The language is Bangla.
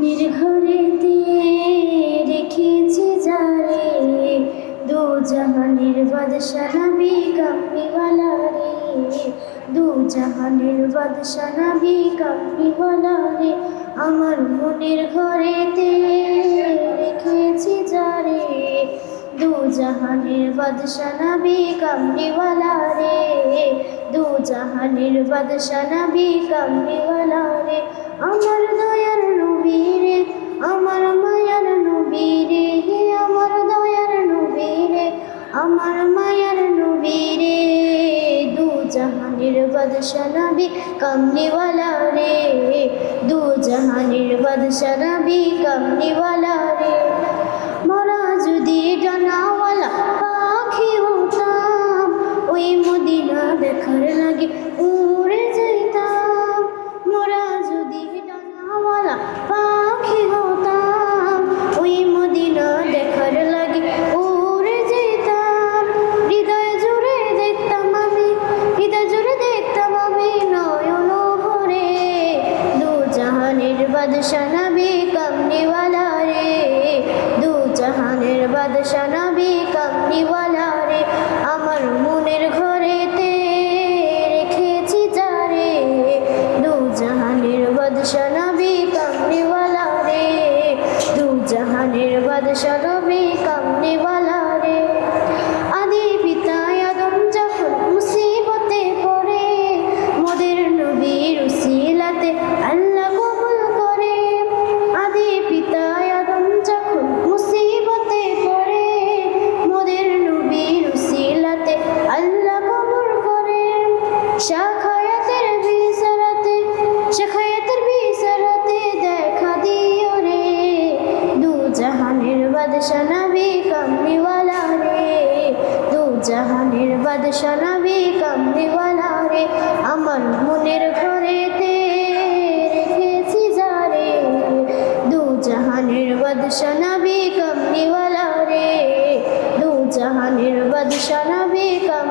মনের ঘরেতে রেখেছি যারে, দু জাহানের বাদশা নবী কামলিওয়ালা রে, দু জাহানের বাদশা নবী কামলিওয়ালা রে। আমার মনের ঘরেতে রেখেছি যারে, দু জাহানের বাদশা নবী কামলিওয়ালা রে, দু জাহানের বাদশা নবী কামলিওয়ালা রে। আমার দয়ার নবী রে, আমার মায়ার নবী রে, আমার দয়ার নবী রে, আমার মায়ার নবী রে, দু জাহানের বাদশা নবী কামলিওয়ালা রে, দু জাহানের বাদশা নবী কামলিওয়ালা রে। মোরা যদি ডানাওয়ালা পাখি হতাম, ওই মদিনা দেখার লাগে উড়ে যেতাম। মোরা যদি ডানাওয়ালা পাখি হতাম, ওই মদিনা দেখার লাগে উড়ে যেতাম। হৃদয় জুড়ে দেখতাম আমি, হৃদয় জুড়ে দেখতাম আমি নয়ন ভরে, দু জাহানের বাদশা নবী কামলিওয়ালা রে, দু জাহানের বাদশা নবী কামলিওয়ালা রে। আমার মনের ঘরেতে রেখেছি যারে, দু জাহানের বাদশা নবী কামলিওয়ালা রে, দু জাহানের বাদশা নবী কামলিওয়ালা রে। আদি পিতা আদম যখন মুসিবতে পড়ে, মোদের নবীর উসিলাতে আল্লাহ কবুল করে। আদি পিতা আদম যখন মুসিবতে পড়ে, মোদের নবীর উসিলাতে আল্লাহ কবুল করে। শাখায়াতের বিসারাতে, শাখায়াতের বিসারাতে দেখা দিও রে, দু জাহানের বাদশা নবী কামলিওয়ালা রে, দু জাহানের বাদশা নবী কামলিওয়ালা রে। আমার মনের ঘরেতে রেখেছি যারে, দু জাহানের বাদশা নবী কামলিওয়ালা রে, দু জাহানের বাদশা নবী কামলিওয়ালা।